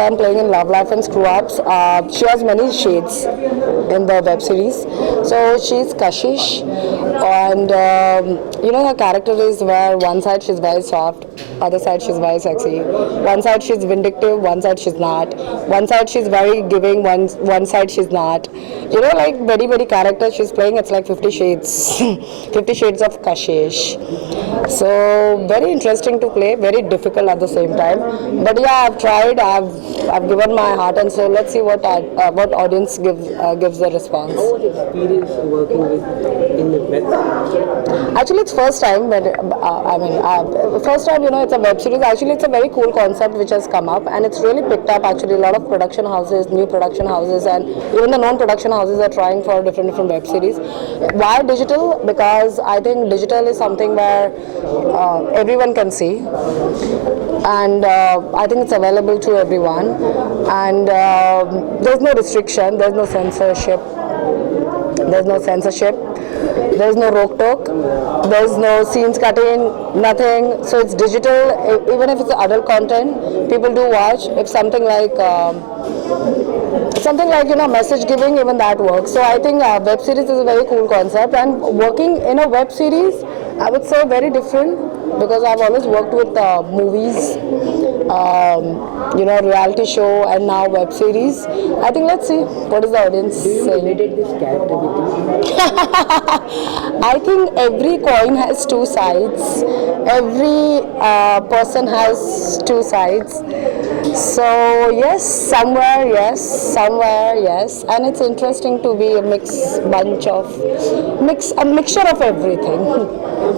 I'm playing in Love Life and Screw Ups. She has many shades in the web series. So she's Kashish, and her character is where one side she's very soft, other side she's very sexy. One side she's vindictive, one side she's not. One side she's very giving, one side she's not. Like very character she's playing. It's like 50 Shades, 50 Shades of Kashish. So very interesting to play, very difficult at the same time. But yeah, I've tried. I've given my heart and soul. Let's see what audience gives the response. How was the experience working with in the web? Actually, it's first time. But first time. It's a web series. Actually, it's a very cool concept which has come up, and it's really picked up. Actually, a lot of production houses, new production houses, and even the non-production houses are trying for different web series. Why digital? Because I think digital is something where everyone can see, and I think it's available to everyone, and there's no restriction, there's no censorship, there's no rock talk, there's no scenes cutting, nothing. So it's digital. Even if it's adult content, people do watch. If something like message giving, even that works. So I think web series is a very cool concept, and working in a web series, I would say very different, because I've always worked with movies, reality show, and now web series. I think let's see what is the audience saying. Related this character with you? I think every coin has two sides. Every person has two sides. So yes, somewhere yes, and it's interesting to be a mixture of everything.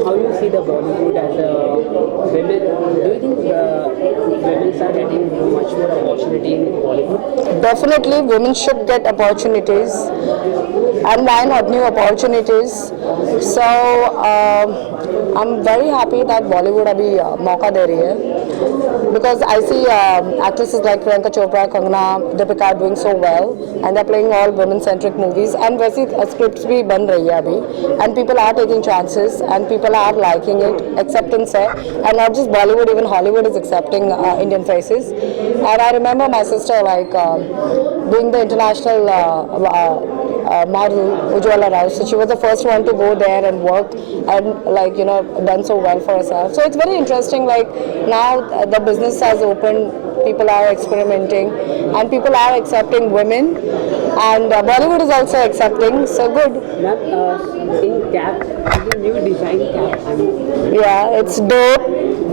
How you see the Bollywood as a women? Do you think women are getting much more opportunity in Bollywood? Definitely, women should get opportunities, and why not new opportunities? So I'm very happy that Bollywood अभी मौका दे रही है, because I see actresses like Priyanka Chopra, Kangana, Deepika are doing so well, and they're playing all women-centric movies, and वैसी scripts भी बन रही है अभी, and people are taking chances, and people are liking it, acceptance है, and not just Bollywood, even Hollywood is accepting Indian faces. And I remember my sister doing the international model, Ujwala Rao. So she was the first one to go there and work, and done so well for herself. So it's very interesting. Like now the business has opened, people are experimenting, and people are accepting women, and Bollywood is also accepting. So good. In cap, the new design cap. Yeah, it's dope.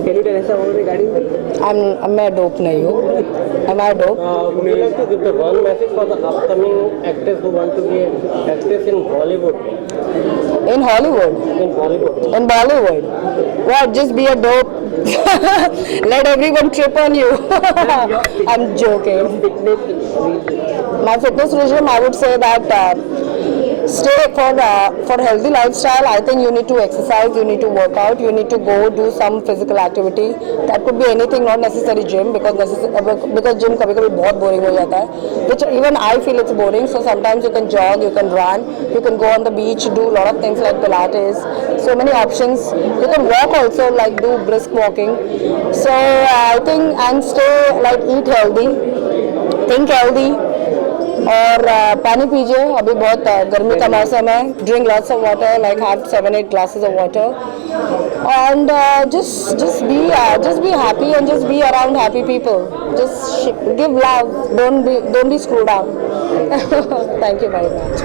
Can you tell us about regarding that? I'm a dope nahi hu. Am I dope? Would you like to give the one message for the upcoming actors who want to be actors in Bollywood? In Hollywood? In Bollywood. In Bollywood? What? Just be a dope? Let everyone trip on you. I'm joking. My fitness regime, I would say that stay for healthy lifestyle. I think you need to exercise, you need to work out, you need to go do some physical activity. That could be anything, not necessarily gym, because gym कभी-कभी बहुत boring हो जाता है. Which even I feel it's boring. So sometimes you can jog, you can run, you can go on the beach, do a lot of things like Pilates. So many options. You can walk also, like do brisk walking. So I think, and stay eat healthy, think healthy. और पानी पीजिए, अभी बहुत गर्मी का मौसम है. Drink lots of water, like have 7-8 glasses of water, and just be happy, and just be around happy people. Just give love. Don't be screwed up. Thank you very much.